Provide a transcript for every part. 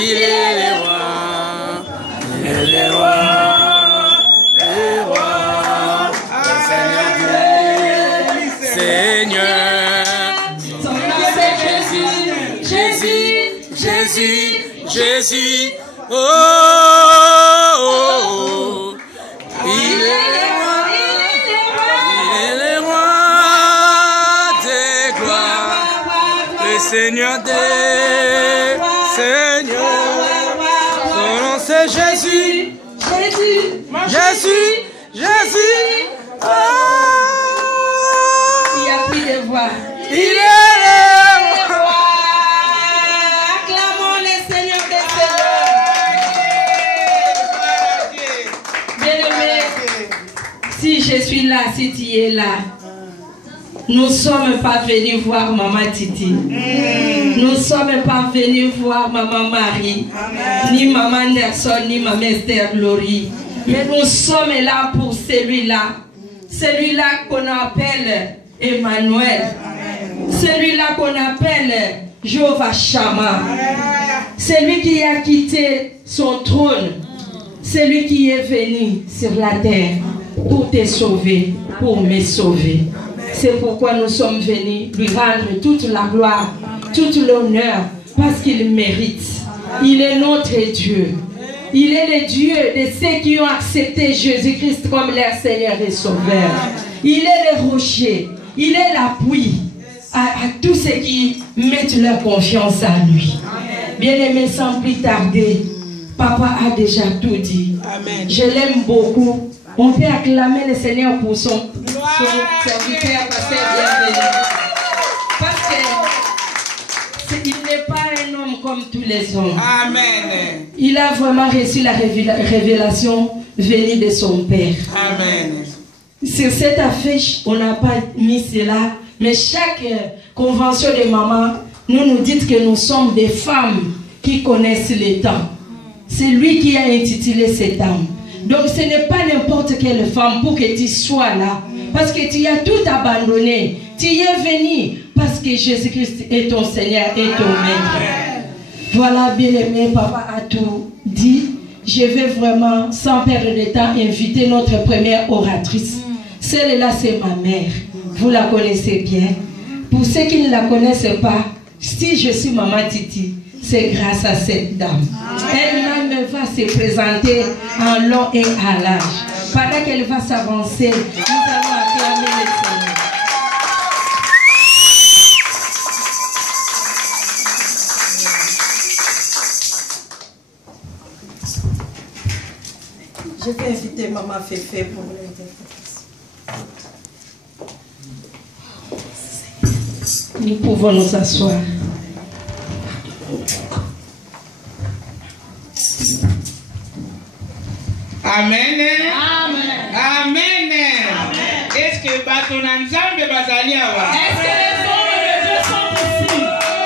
il est le roi, il est le roi, le roi, le Seigneur Dieu, Seigneur. Son nom c'est Jésus, Jésus, Jésus, Jésus. Oh, oh, oh. Il est le roi, il est le roi des gloires, le Seigneur des Seigneurs. Son nom c'est Jésus, Jésus, Jésus, Jésus. Oh. Il y a plus de voix. Il est le roi. Acclamons le Seigneur des Seigneurs. Bien-aimé, si je suis là, si tu es là, nous ne sommes pas venus voir Maman Titi. Nous ne sommes pas venus voir Maman Marie, ni Maman Nelson, ni Maman Esther Glory. Mais nous sommes là pour celui-là. Celui-là qu'on appelle Emmanuel. Celui-là qu'on appelle Jéhovah Shammah. Celui qui a quitté son trône. Celui qui est venu sur la terre pour te sauver, pour me sauver. C'est pourquoi nous sommes venus lui rendre toute la gloire, toute l'honneur, parce qu'il mérite. Il est notre Dieu. Il est le Dieu de ceux qui ont accepté Jésus-Christ comme leur Seigneur et Sauveur. Il est le rocher. Il est l'appui à tous ceux qui mettent leur confiance en lui. Bien-aimé, sans plus tarder, Papa a déjà tout dit. Amen. Je l'aime beaucoup. On peut acclamer le Seigneur pour son serviteur, pasteur bienvenu. Parce qu'il n'est pas un homme comme tous les hommes. Amen. Il a vraiment reçu la révélation venue de son Père. Amen. Sur cette affiche, on n'a pas mis cela, mais chaque convention de maman, nous dites que nous sommes des femmes qui connaissent les temps. C'est lui qui a intitulé cette âme. Donc ce n'est pas n'importe quelle femme pour que tu sois là. Parce que tu as tout abandonné. Tu y es venu parce que Jésus-Christ est ton Seigneur et ton Maître. Voilà, bien-aimé, Papa a tout dit. Je vais vraiment, sans perdre de temps, inviter notre première oratrice. Celle-là, c'est ma mère. Vous la connaissez bien. Pour ceux qui ne la connaissent pas, si je suis Maman Titi, c'est grâce à cette dame. Elle-même va se présenter en long et en large. Pendant qu'elle va s'avancer, nous allons acclamer le Seigneur. Je vais inviter Maman Féfé pour l'interprétation. Nous pouvons nous asseoir. Amen. Amen. Amen. Est-ce que Batona Nzambe bazali awa? Est-ce que les hommes de Dieu sont ici?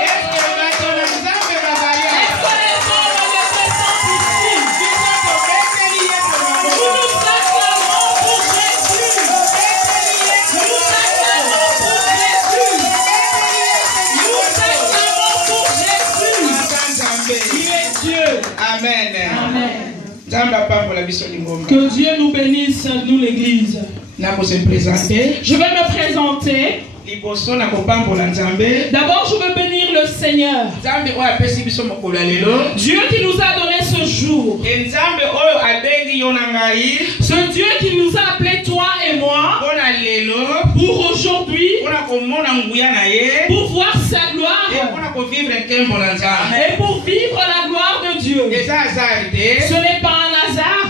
Est-ce que Batona Nzambe bazali awa? Est-ce que les hommes de Dieu sont ici? Nous nous acclamons pour Jésus. Nous nous acclamons pour Jésus. Nous acclamons pour Jésus. Il est Dieu. Amen. Amen. Que Dieu nous bénisse, nous l'église. Je vais me présenter. D'abord, je veux bénir le Seigneur. Dieu qui nous a donné ce jour. Ce Dieu qui nous a appelé toi et moi pour aujourd'hui, pour voir sa gloire et pour vivre la gloire de Dieu. Ce n'est pas un hasard.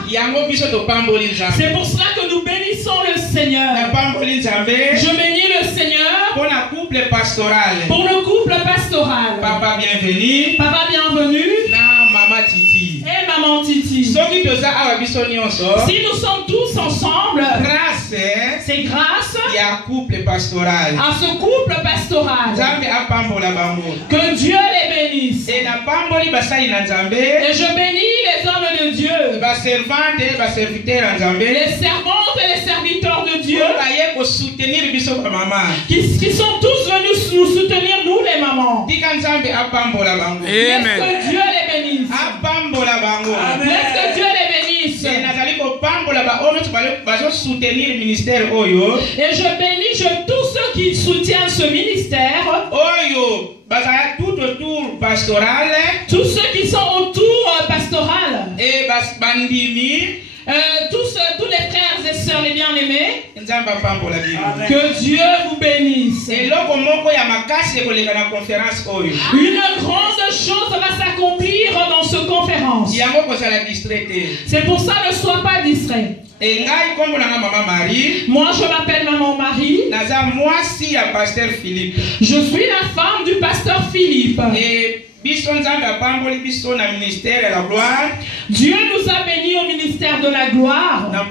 C'est pour cela que nous bénissons le Seigneur. Je bénis le Seigneur pour le couple pastoral. Papa bienvenue. Papa bienvenue. Maman Titi. Et Maman Titi. Si nous sommes tous ensemble, c'est grâce à couple pastoral. À ce couple pastoral. Que Dieu les bénisse. Et je bénis les hommes de Dieu. Les servantes et les serviteurs de Dieu. Qui sont tous venus nous soutenir, nous les mamans. Amen. Que Dieu les bénisse. apambola bango. Laisse que Dieu les bénisse. Et nazali ko pambola ba oyo bazo soutenir le ministère oyo. Et je bénis tous ceux qui soutiennent ce ministère. Oyo bazala tout autour pastoral. Tous ceux qui sont autour pastoral. Et bandimi. Tous les frères et sœurs les bien-aimés, que Dieu vous bénisse. Une grande chose va s'accomplir dans cette conférence. C'est pour ça ne sois pas distrait. Moi je m'appelle Maman Marie. Je suis la femme du pasteur Philippe. Dieu nous a bénis au ministère de la gloire dans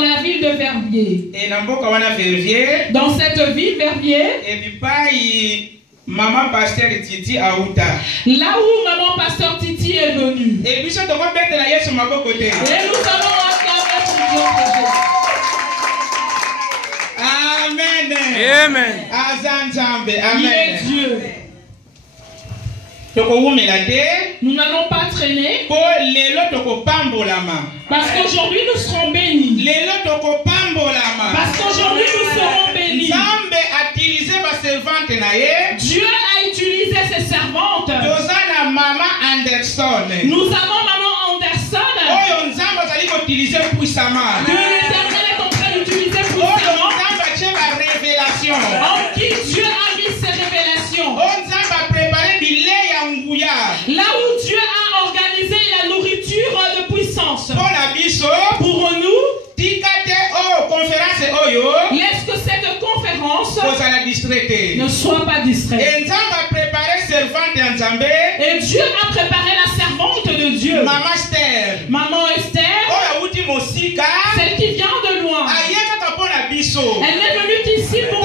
la ville de Verviers. Dans cette ville Verviers, Maman pasteur Titi Aouta. Là où maman pasteur Titi est venue. Et nous allons acclamer Amen. Amen. Il est Dieu. Nous n'allons pas traîner. Parce qu'aujourd'hui nous serons bénis. Parce qu'aujourd'hui nous serons bénis. Dieu a utilisé ses servantes. Nous avons maman Anderson. Que l'Éternel est en train d'utiliser puissamment. En qui Dieu a mis ses révélations. Là où Dieu a organisé la nourriture de puissance. Pour nous, laisse que cette conférence ne soit pas distraite. Et Dieu a préparé la servante de Dieu. Maman Esther, celle qui vient de loin. Elle est venue ici pour nous.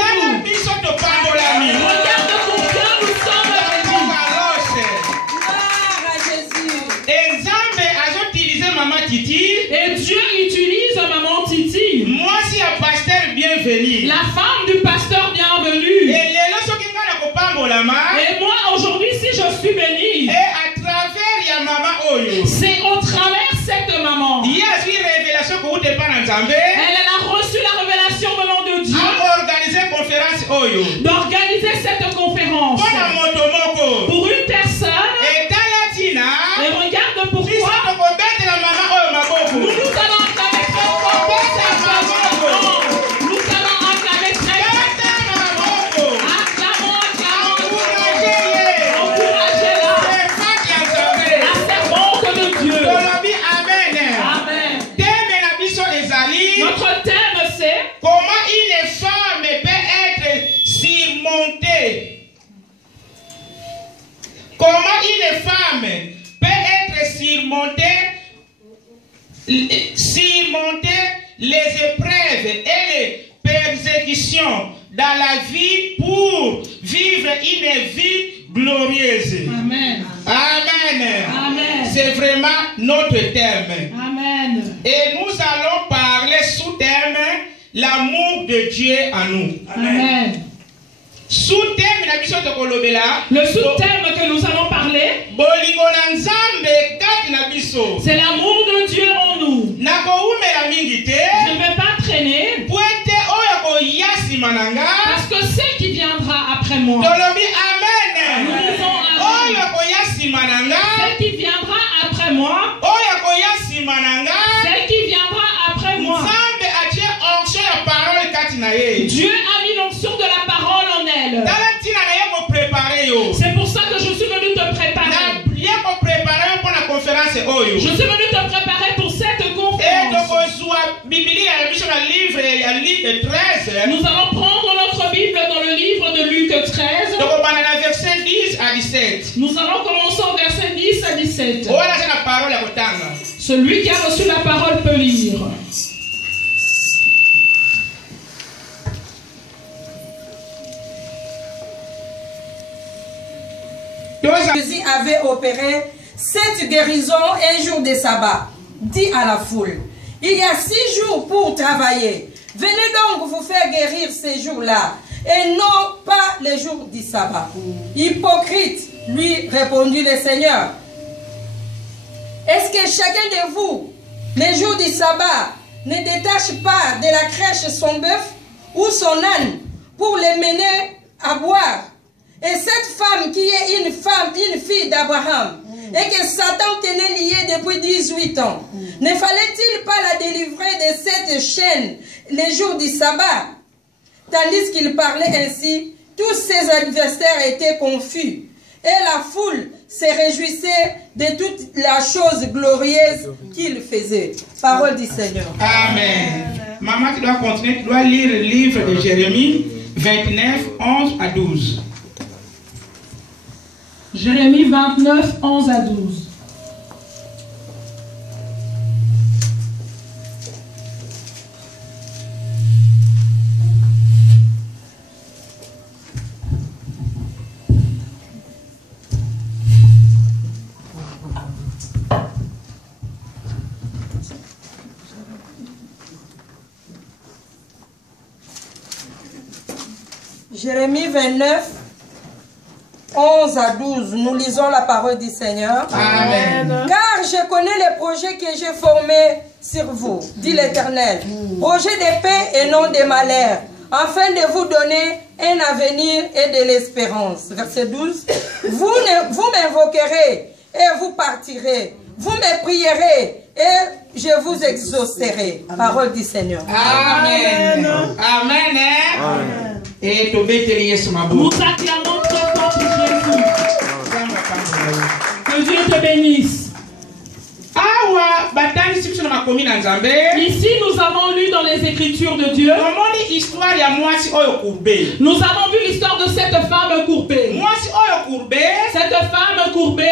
Regarde combien nous sommes bénis. Et Dieu utilise maman Titi. Moi, si un pasteur bienvenu. La femme du pasteur bienvenue. Et moi, aujourd'hui, si je suis béni. Et à travers maman Oyo. C'est au travers cette maman. Elle a reçu la révélation venant de Dieu. D'organiser cette conférence. Pour une personne. Et regarde pourquoi. Nous allons acclamer très fort. Nous allons acclamer très fort. Acclamons. Encouragez-la. La servante de Dieu. Amen. Notre thème c'est comment une femme peut être surmontée. Comment une femme peut être surmonter les épreuves et les persécutions dans la vie pour vivre une vie glorieuse. Amen. Amen. Amen. C'est vraiment notre thème. Amen. Et nous allons parler sous thème l'amour de Dieu en nous. Amen. Sous-thème, le sous-thème que nous allons parler, c'est l'amour de Dieu en nous. Je ne vais pas traîner parce que celle qui viendra après moi, nous disons amen. Celle qui viendra après moi, celle qui viendra après moi, Dieu a mis l'onction de la parole en elle. C'est pour ça que je suis venu te préparer. Je suis venu te préparer pour cette conférence. Nous allons prendre notre Bible dans le livre de Luc 13. Nous allons commencer au verset 10 à 17. Celui qui a reçu la parole peut lire. Jésus avait opéré cette guérison un jour de sabbat. Dit à la foule, il y a 6 jours pour travailler. Venez donc vous faire guérir ces jours-là et non pas les jours du sabbat. Hypocrite, lui répondit le Seigneur. Est-ce que chacun de vous, les jours du sabbat, ne détache pas de la crèche son bœuf ou son âne pour les mener à boire? Et cette femme qui est une fille d'Abraham, et que Satan tenait liée depuis 18 ans, ne fallait-il pas la délivrer de cette chaîne les jours du sabbat? Tandis qu'il parlait ainsi, tous ses adversaires étaient confus, et la foule se réjouissait de toutes les choses glorieuses qu'il faisait. Parole du Seigneur. Amen. Maman, tu dois continuer, tu dois lire le livre de Jérémie 29, 11 à 12. Jérémie 29, 11 à 12. Jérémie 29, 11 à 12, nous lisons la parole du Seigneur. Amen. Car je connais les projets que j'ai formés sur vous, dit l'Éternel. Projets de paix et non de malheur, afin de vous donner un avenir et de l'espérance. Verset 12. Vous m'invoquerez et vous partirez. Vous me prierez et je vous exaucerai. Parole du Seigneur. Amen. Amen. Amen. Et Nous acclamons très fort pour Jésus. Que Dieu te bénisse. Ici, nous avons lu dans les Écritures de Dieu. Nous avons vu l'histoire de cette femme courbée. Cette femme courbée,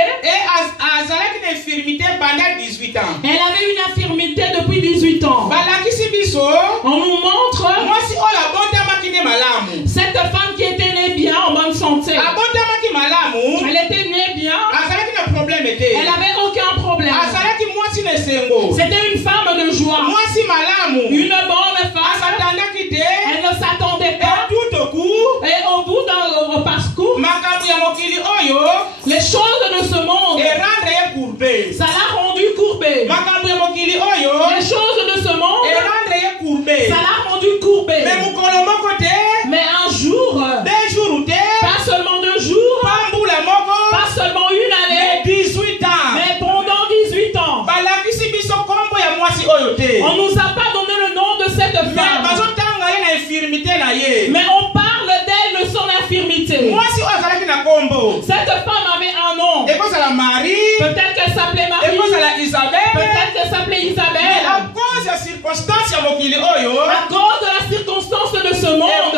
elle avait une infirmité depuis 18 ans. On nous montre cette femme qui était née bien, en bonne santé. Elle était née bien. Elle n'avait aucun problème. C'était une femme de joie. Une bonne femme. Elle ne s'attendait pas. Et au bout d'un parcours, les choses de ce monde, ça l'a rendu courbée. Les choses de ce monde, ça l'a rendu courbée. Mais un jour, pas seulement 2 jours, pas seulement une année, mais pendant 18 ans. On ne nous a pas donné le nom de cette femme. Mais on parle d'elle de son infirmité. Cette femme avait un nom. Peut-être qu'elle s'appelait Marie. Peut-être qu'elle s'appelait Isabelle. À cause de la circonstance de ce monde,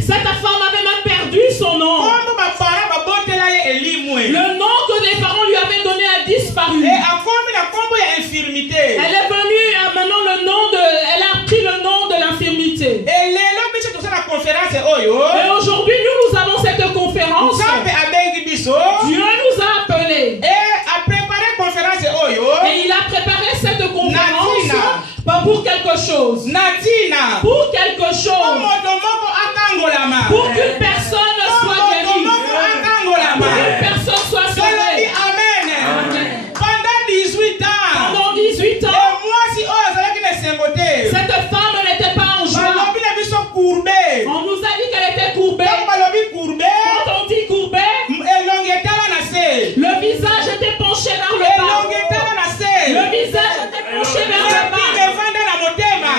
cette femme avait même perdu son nom. Le nom que les parents lui avaient donné a disparu. Elle est venue maintenant elle a pris le nom de l'infirmité. Et aujourd'hui nous avons cette conférence. Dieu nous a appelés. Et il a préparé cette conférence pour quelque chose. Pour quelque chose. Pour qu'une personne soit guérie. Pour qu'une personne soit sauvée. Amen. Pendant 18 ans, cette femme n'était pas en joie. On nous a dit qu'elle était courbée. Quand on dit courbée, le visage était penché vers le bas. Le visage était penché vers le bas.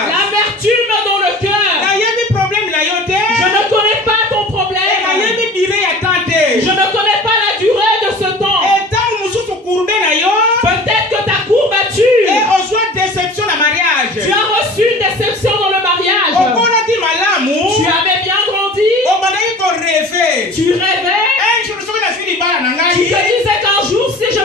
L'amertume dans le cœur. Je ne connais pas ton problème. Je ne connais pas la durée de ce temps. Peut-être que ta courbature, tu as reçu une déception dans le mariage. Tu avais bien grandi. Tu rêvais. Tu te disais qu'un jour, si je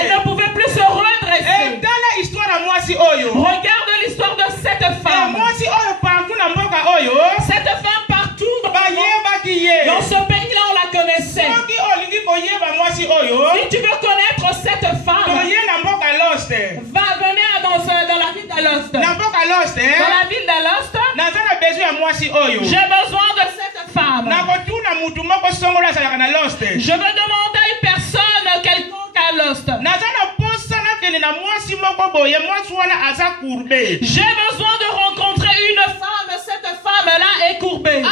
Elle ne pouvait plus se redresser. Regarde l'histoire de cette femme. Cette femme partout dans ce pays-là, on la connaissait. Si tu veux connaître cette femme, va venir dans la ville d'Alost. Dans la ville d'Alost, j'ai besoin de cette femme. Je veux demander à une personne quelconque à Alost. J'ai besoin de rencontrer une femme. Cette femme-là est courbée.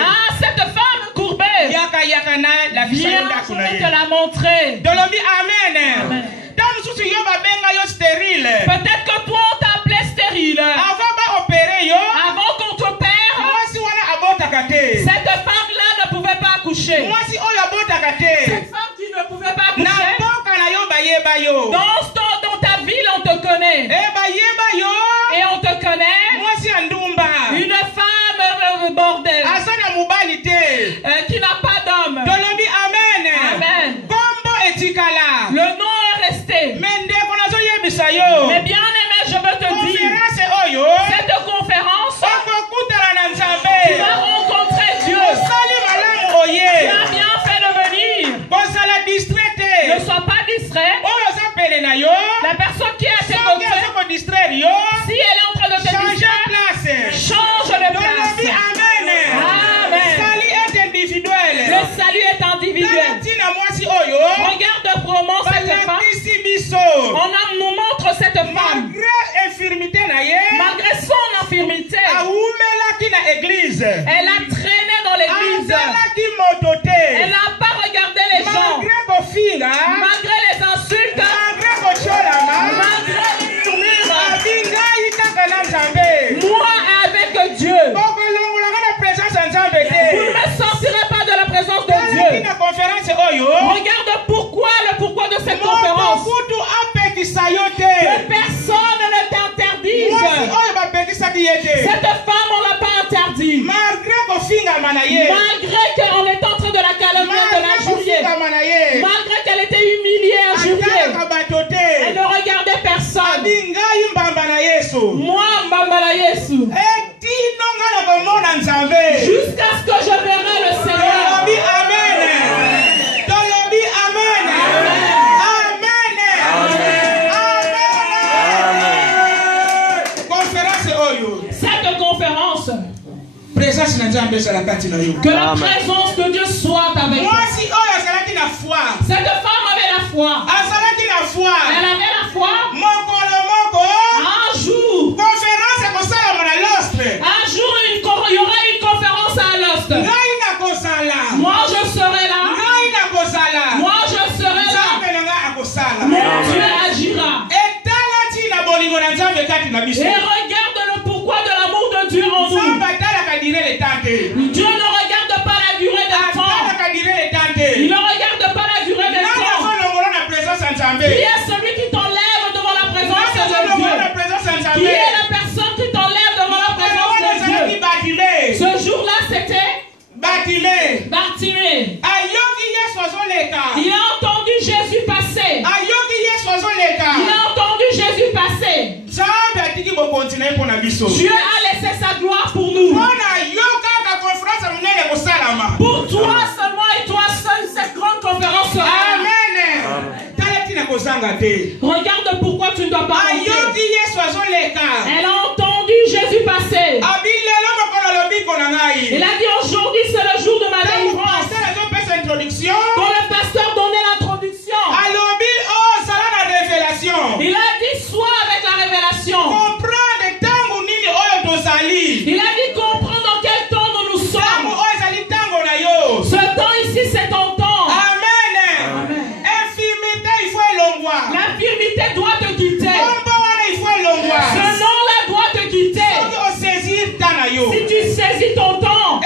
Ah, cette femme courbée. Viens, je vais te la montrer. Amen. Peut-être que toi on t'appelait stérile. Avant qu'on t'opère, cette femme-là ne pouvait pas accoucher. Cette femme qui ne pouvait pas accoucher, dans ta ville on te connaît. Et on te connaît. Une femme bordel qui n'a pas d'homme. Amen. Le nom est resté. Mais bien aimé, je veux te dire, cette conférence, tu vas rencontrer Dieu. Tu as bien fait de venir. Ne sois pas distrait. La personne qui est à tes côtés, si elle est en train de te distraire, change de place. Amen. Le salut est individuel. Regarde comment cette femme, nous montre cette femme, malgré son infirmité, elle a traîné dans l'église. Elle n'a pas regardé les gens, malgré les insultes, malgré les murmures. Moi avec Dieu, vous ne me sortirez pas de la présence de Dieu. Regarde le pourquoi de cette conférence. Que personne ne t'interdise. Cette femme, on ne l'a pas interdit. Malgré qu'on est en train de la calomnier, de l'injurier. Malgré qu'elle était humiliée, injuriée. Elle ne regardait personne. Moi, Mbambala Yesu. Jusqu'à ce que je verrai le Seigneur. Cette conférence, que la présence de Dieu soit avec toi. Cette femme avait la foi. Elle avait la foi. Un jour, il y aura une conférence à Alost. Moi je serai là. Moi je serai là. Mon Dieu agira. Et regarde le pourquoi de l'amour de Dieu en nous. Dieu ne regarde pas la durée des temps. Il ne regarde pas la durée des temps. Qui est celui qui t'enlève devant la présence de Dieu? Qui est la personne qui t'enlève devant la présence de Dieu? Ce jour-là, c'était Bartimée. Il a entendu Jésus passer. Il a entendu Jésus passer. Dieu a laissé sa gloire pour nous. Pour toi seulement et toi seul, cette grande conférence sera. Amen. Regarde pourquoi tu ne dois pas monter. Elle a entendu Jésus passer. Elle a dit aujourd'hui c'est le jour de ma délivrance. Quand le pasteur donnait l'introduction, il a dit sois avec la révélation. Il a dit comprends dans quel temps nous sommes. Ce temps ici c'est ton temps. Amen. L'infirmité doit te quitter. Ce nom-là doit te quitter. Si tu saisis ton temps,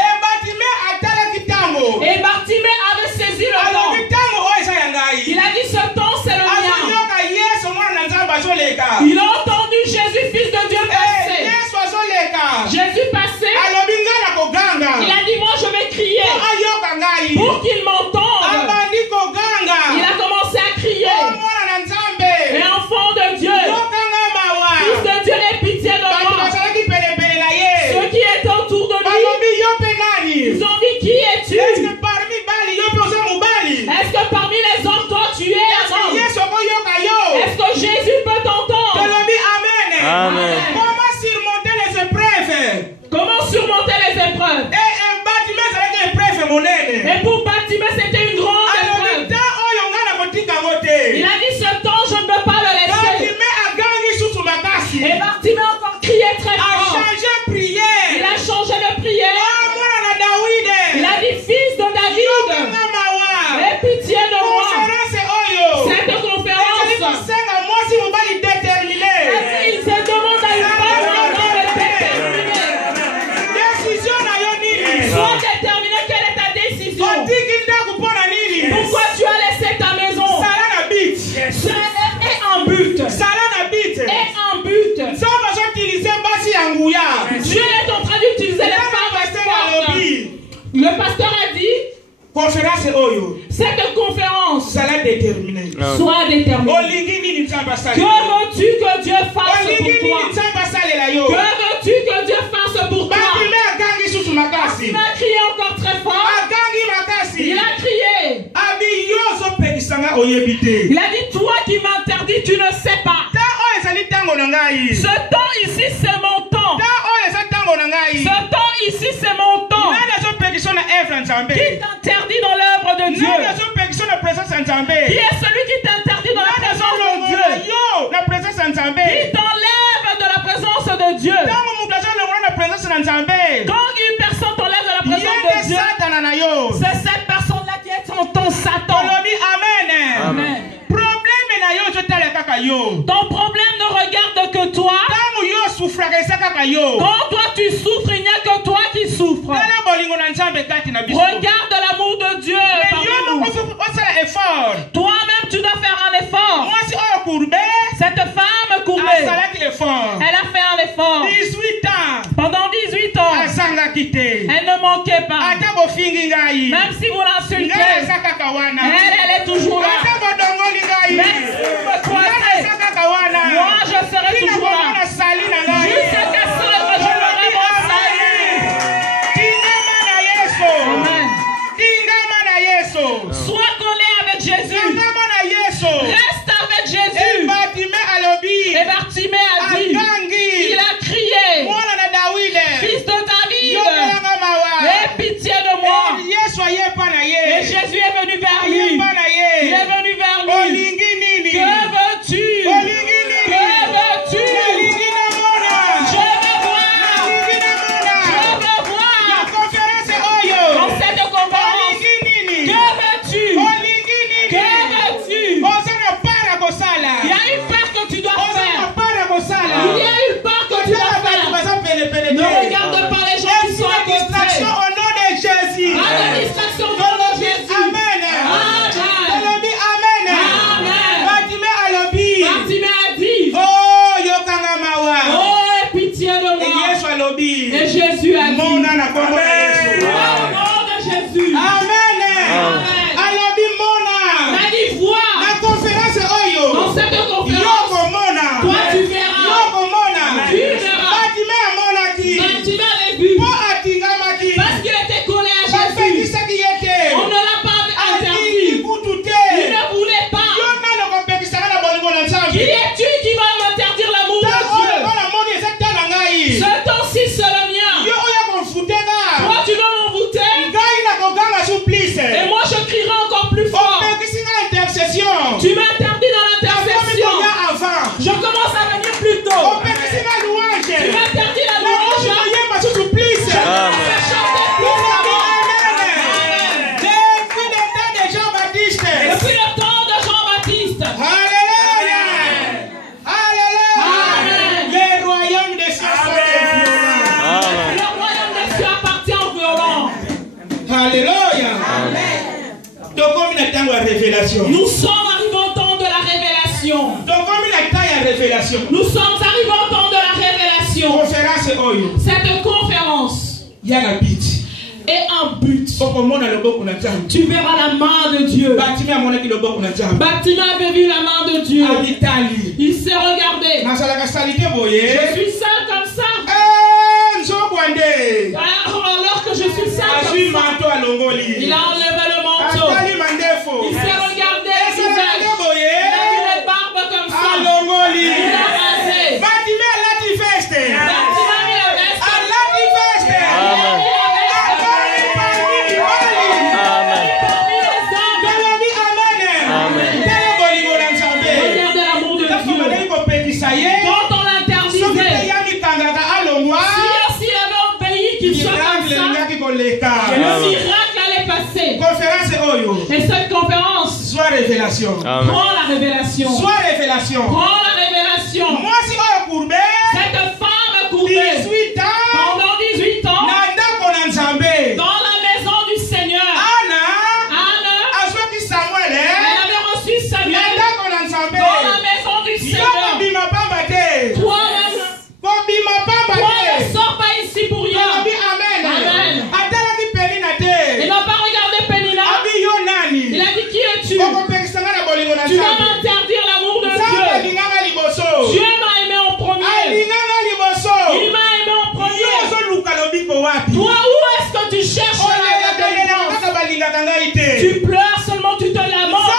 Conférence Oyo. Cette conférence soit déterminée. Soit déterminée. Que veux-tu que Dieu fasse pour toi? Que veux-tu que Dieu fasse pour toi? Il a crié encore très fort. Il a crié. Il a dit, toi qui m'interdis, tu ne sais pas. Ce temps ici, c'est mon temps. Ce temps ici, c'est mon temps. Qui t'interdit dans l'œuvre de Dieu? Qui est celui qui t'interdit dans la présence de Dieu? Qui t'enlève de la présence de Dieu? Quand une personne t'enlève de la présence de Dieu, c'est cette personne-là qui est ton Satan. Amen. Ton problème ne regarde que toi. Quand toi tu souffres, il n'y a que toi qui souffres. Regarde l'amour de Dieu parmi nous. Toi-même tu dois faire un effort. Cette femme courbée, elle a fait un effort. 18 ans. Pendant 18 ans, elle ne manquait pas. Même si vous l'insultez, elle est toujours là. Même si vous me croisez, moi je serai toujours là. Jusqu'à ce que je l'aurai mon salut. Amen. Sois collé avec Jésus. Reste avec Jésus. Et Bartimée a dit, il a crié, fils de David, aie pitié de moi. Et Jésus est venu vers lui. Il est venu vers lui. Que veux-tu? Que veux-tu? Je veux voir. Je veux voir. Dans cette conférence, que veux-tu? Que veux-tu? Il y a une part que tu dois faire. Il y a une part que tu dois faire. Ne regarde pas les gens qui sont à côté. Administration au nom de Jésus. Administration au nom de Jésus. Amen. Bartimée a dit, oh, aie pitié de moi. Et Jésus a dit, au nom de Jésus. Amen. Il a dit, vois. Dans cette conférence, toi tu verras. Tu verras. Bartimée avait vu. Parce qu'il était collé à Jésus. On ne l'a pas interdit. Il ne voulait pas. Qui es-tu qui va m'interdire l'amour de Dieu? Ce temps-ci, c'est le mien. Toi, tu veux m'envoûter. Et moi, je crierai encore plus fort. Tu m'interdis dans l'intercession. Je commence à venir plus tôt. Tu m'interdis la louange. Je commence à chanter plus fort. Depuis le temps de Jean-Baptiste. Le royaume des cieux appartient aux violents. Alléluia. Nous sommes arrivés au temps de la révélation. Nous sommes arrivés au temps de la révélation. Cette conférence est un but. Tu verras la main de Dieu. Bartimée avait vu la main de Dieu. Il s'est regardé. Je suis seul comme ça. Alors que je suis seul comme ça, il a enlevé le manteau. Il s'est regardé le visage. Il a vu les barbes comme ça. Il a rasé. Bartimée a mis la veste. Regardez l'amour de Dieu. Quand on l'interdisait, s'il avait obéi qu'il soit comme ça, le miracle allait passer. Et cette conférence, soit révélation. Prends la révélation. Soit révélation. Prends la révélation. Moi, si on courbé, cette femme courbée 18 ans, pendant 18 ans, dans la maison du Seigneur. Anna, Samuel, elle avait reçu Samuel dans la maison du Seigneur. Toi ne sors pas ici pour rien. Amen. Amen. Ils n'ont pas regardé Pénina. dessus. Tu vas m'interdire l'amour de Dieu. Dieu m'a aimé en premier. Il m'a aimé en premier. Toi, où est-ce que tu cherches la délivrance? Tu pleures seulement, tu te lamentes.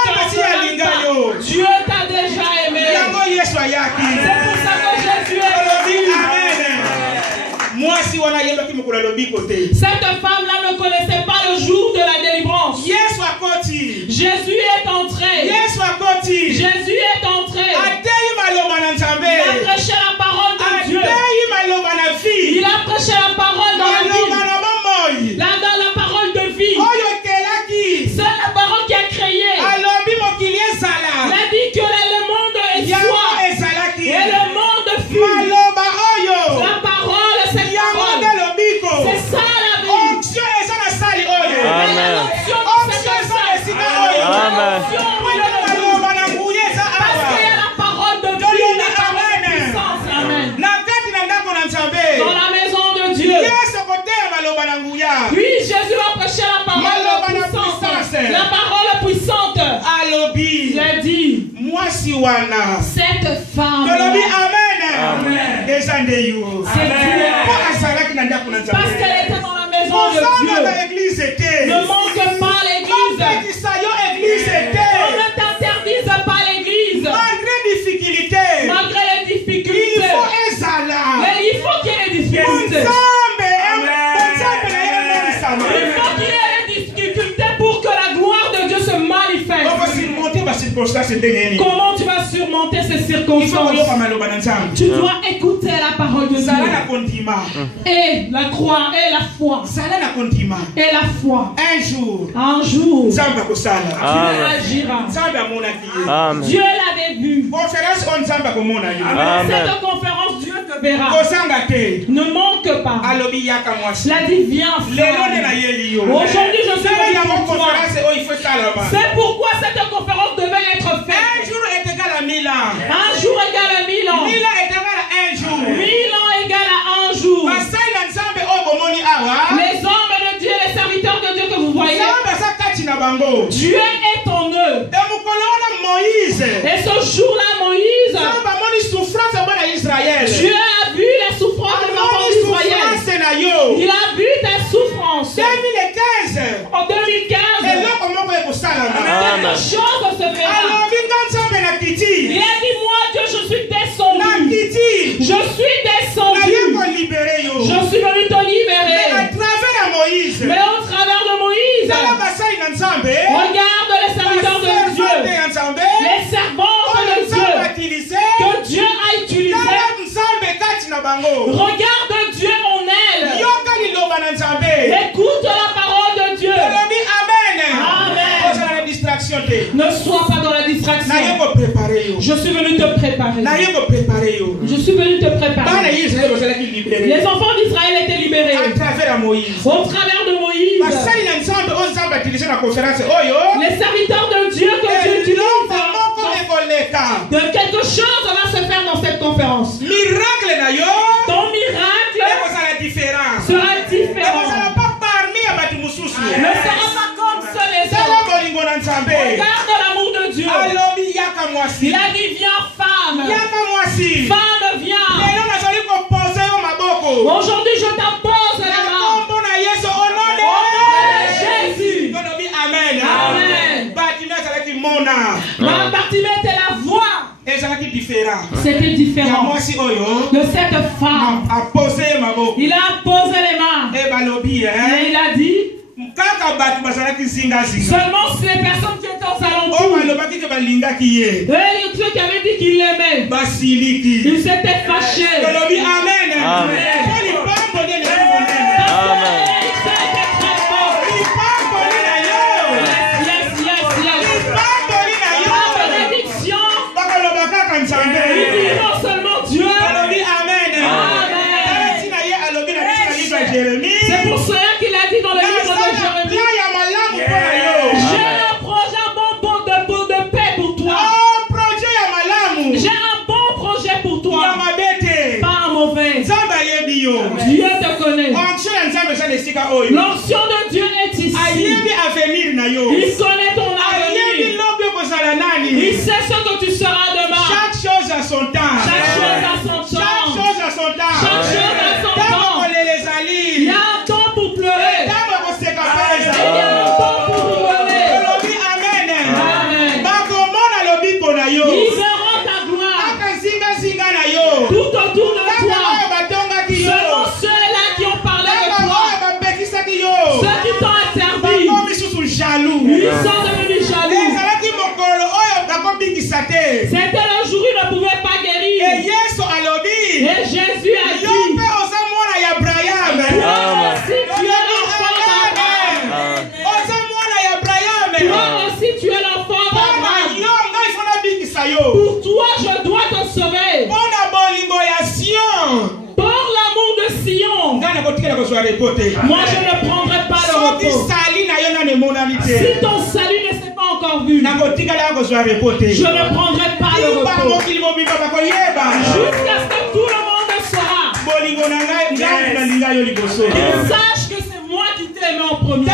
Dieu t'a déjà aimé. C'est pour ça que Jésus est venu. Cette femme-là ne connaissait pas le jour de la délivrance. Jésus est entré. Jésus est entré. Il a prêché la parole de Dieu. Il a prêché la parole dans la vie. Dans la parole de vie. C'est la parole qui a créé. Il a dit que le monde est soi. Et le monde fut. La parole, c'est la parole. C'est ça la vie. Amen. Amen. Parce qu'il y a la parole de vie, la parole de puissance. Amen. Dans la maison de Dieu. Puis Jésus va prêcher la parole puissante. La parole puissante. Il a dit, cette femme. Amen. C'est Dieu. Parce qu'elle était dans la maison de Dieu. Ne manque pas l'église. On ne t'interdise pas l'église. Malgré les difficultés. Mais il faut qu'il y ait des difficultés. Il faut qu'il y ait des difficultés pour que la gloire de Dieu se manifeste. Comment tu vas surmonter ces circonstances? Tu dois écouter la parole de Dieu. Et la croix, et la foi. Et la foi. Un jour, Dieu agira. Amen. Dieu l'avait vu. Amen. Cette conférence, Dieu te verra. Ne manque pas. Il a dit, viens. Aujourd'hui, je suis venu pour toi. C'est pourquoi cette conférence devait être faite. Un jour égale à 1000 ans. Un jour égale à 1000 ans. 1000 ans égale à un jour. 1000 ans égale à un jour. Les hommes de Dieu, les serviteurs de Dieu que vous voyez, Dieu est en eux. Et ce jour-là, Moïse, Dieu a vu les souffrances de l'enfant d'Israël. Il a vu tes souffrances. En 2015, quelque chose se fera. Il a dit, moi Dieu, je suis descendu. Je suis descendu. Je suis venu te libérer. Mais au travers de Moïse, regarde les serviteurs de Dieu, les servantes de Dieu que Dieu a utilisés. Regarde Dieu en elle. Écoute la parole de Dieu. Amen. Ne sois pas dans la distraction. Je suis venu te préparer. Je suis venu te préparer. Les enfants d'Israël étaient libérés au travers de Moïse. Les serviteurs de Dieu que Dieu utilise, de quelque chose va se faire dans cette conférence. Ton miracle sera différent. Ne sera pas comme ceux les autres. Regarde l'amour de Dieu. Il a dit, viens femme. Femme, viens. Aujourd'hui, je t'impose les mains. Au nom de Jésus. Amen. Amen. Bartimée était la voix. C'était différent de cette femme. Il a posé les mains. Et il a dit, seulement les personnes qui étaient aux alentours, ceux qui avaient dit qu'ils l'aimaient, ils s'étaient fâchés. Amen. Amen. Non seulement Dieu. C'est pour cela qu'il a dit dans le livre de Jérémie, j'ai un projet, un bon de paix pour toi. J'ai un bon projet pour toi. Pas un mauvais. Dieu te connaît. L'onction de Dieu est ici. Il connaît ton avenir. Il sait ce que tu seras demain. Chaque chose a son temps. Chaque chose a son temps. Chaque chose a son temps. Chaque chose a son temps. Il y a un temps pour pleurer. Il y a un temps pour pleurer. Amen. Amen. Ils verront ta gloire tout autour de toi. Seulement ceux-là qui ont parlé de toi, ceux qui t'ont interdit, ils sont devenus jaloux. C'était le jour où ils ne pouvaient pas guérir. Et Jésus a dit, toi aussi tu es l'enfant d'Abraham. Toi aussi tu es l'enfant d'Abraham. Pour toi je dois te sauver. Pour l'amour de Sion, moi je ne prendrai pas le repos. Si ton salut ne s'est pas encore vu, je ne prendrai pas le repos. Jusqu'à ce que tout le monde saura. Sache que c'est moi qui t'ai aimé en premier.